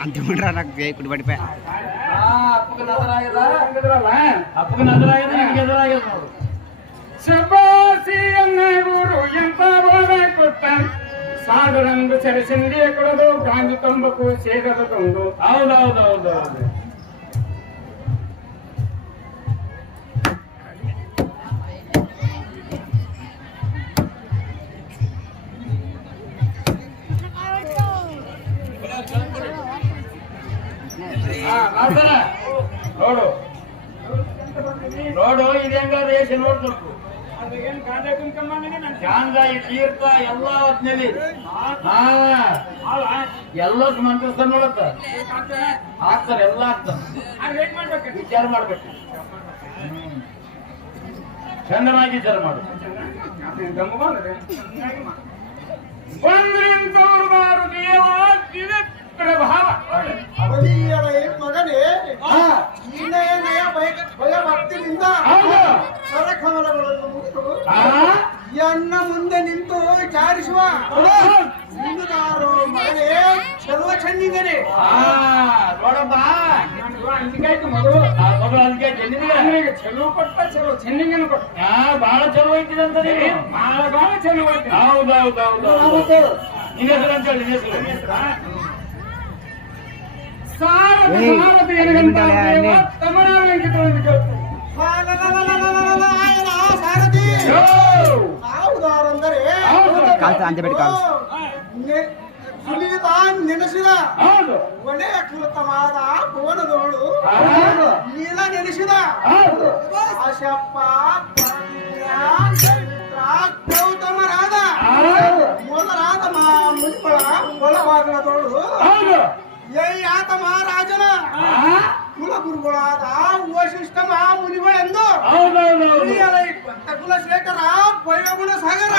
అంత ఉండరా నాకు ఇప్పుడు పడిపోయా అప్పుకు నజరాగదా అప్పుకు నజరాగదా ఎదురాగదు శబాసి అన్న ఊరు ఎంత బాగా కొట్టారు ಸಾಧುರಂದು ಸೆರೆಸಿಂಡಿ ಕೊಡದು ಬ್ರಾಂಜು ತಂಬಕು ಸೇರದ ತಂದು ಹೌದೌದೌದು ನೋಡು ನೋಡು ಇದೇಂಗಾದ್ರೆ ನೋಡ್ಬೇಕು ಗಾಂಜಾ ತೀರ್ಥ ಎಲ್ಲ ಹೊತ್ತಿನಲ್ಲಿ ಎಲ್ಲದ್ ಮಂತ್ರಸ್ಥ ನೋಡತ್ತ ಹಾಕ್ತಾರ ಎಲ್ಲ ಹಾಕ್ತಾರ ವಿಚಾರ ಮಾಡ್ಬೇಕು. ಚಂದನಾಗಿ ವಿಚಾರ ಮಾಡು ಮಗನೇ ಭಯ ಭಕ್ತಿಯಿಂದ ಸರಕಮಲಗಳು ಹೌದು. ಕರಕಮಲಗಳನ್ನು ಮುಗಿದು ಹಾ, ಎನ್ನ ಮುಂದೆ ನಿಂತು ವಿಚಾರಿಸುವ ಹಿಂದುದಾರು ಮಗನೇ ಚಲುವ ಚೆನ್ನಿಗನೇ ಹಾ, ನೋಡಪ್ಪ ನನಗೂ ಅಂಜಿಕಾಯ್ತು ಮಗಳು ಆ ಮಗಳು ಅದಕ್ಕೆ ಜನಿನಿಗೆ ನನಗೆ ಚಲೋ ಕೊಟ್ಟ ಚಲೋ ಚೆನ್ನಿಂಗನ ಕೊಟ್ಟ ಹಾ ಬಹಳ ಚಲೋ ಐತಿದೆ ಅಂತ ನೀನು ಬಹಳ ಬಹಳ ಚಲೋ ಐತಿ ಹೌದೌದೌದು ನಿನ್ನ ಹೆಸರು ಅಂತ ಹೇಳಿ ನಿನ್ನ కాల్తా అంతే పెట్టి కాలు సునీత నినసిద ఒనే కృతమాద కోన దోడు నీల నినసిద అశప్ప గౌతమ రాధ మూల రాధ మా మునిపల కొలవాగల తోడు రాజన కుల గురుగుళాద వశిష్ఠ మా మునివ ఎందు. ಪರಮ್ಯ, ಚರಿತ್ರ ಗೌತಮರಾದ ಹೌದು. ಮೊದಲಾದ ಮಾ ಮುನಿಗಳ ಒಳಭಾಗದೋಳು ಹೌದು ಏ ಆತ ಮಹಾರಾಜನ ಹಾ, ಕುಲಗುರುಗಳಾದ ವಶಿಷ್ಠ ಮಹಾಮುನಿಗಳೆಂದು ಹೌದೌದೌದು ಹಿರಿಯರ ಭಕ್ತ ಕುಲಶೇಖರ ವೈವಗುಣ ಸಾಗರ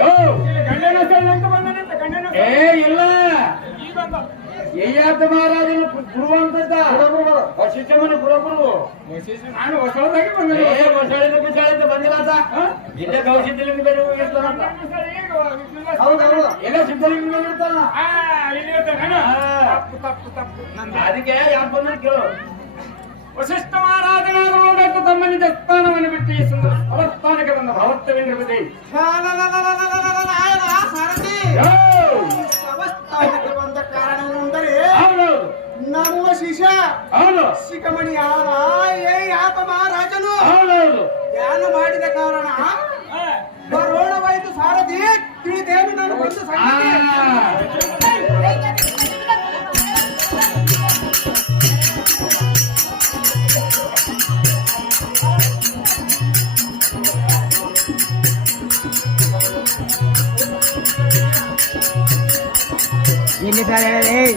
ಯೋ! ಇಲ್ಲಿ ಗಂಡನ ಹೆಸರು ಅಂತ ಬಂದನಂತೆ ಗಂಡನ ಏ ಇಲ್ಲ ಈಗ ಬಂದ ಯಯ್ಯಾತ ಮಹಾರಾಜನ ಗುರು ಅಂತದ್ದ ವಶಿಷ್ಠಮನ ಕುಲಗುರು ನಾನು ಹೊಸದಾಗಿ ಏ ಬಂದೆ ಹೊಸಾಳಿದ ಬಿಸಾಳಿದ ಬಂದಿಲ್ಲ ಆತ ಇಲ್ಲೇ ಗೌಸಿದ್ಧಲಿಂಗ ಬೇರೆ ಇರ್ತಾನಂತ ಹೌದೌದು ಎಲ್ಲ ಸಿದ್ಧಲಿಂಗ ಇರ್ತಾನ ಆ, ಇಲ್ಲಿ ಇರ್ತಾನೆ. ಆ. ತಪ್ಪು ತಪ್ಪು ತಪ್ಪು ನಂದು ಅದಕ್ಕೆ ಯಾಕೆ ಬಂದ ಕೇಳು ವಸಿಷ್ಠ ಯೋ! ಅವಸ್ಥಾನಕ್ಕೆ ಬಂದ ಕಾರಣವೆಂದರೆ ಹೌದೌದು ನಮ್ಮ ಶಿಷ್ಯ ಹೌದು ಶಿಖಮಣಿಯಾದ ಏ ಆತ ಮಹಾರಾಜನು ಹೌದೌದು ಧ್ಯಾನ ಮಾಡಿದ ಕಾರಣ ಬರೋಣವಾಯಿತು ಸಾರಥಿ ತಿಳಿದೇನು ನಾನು ಬಂದು Ini saya ini.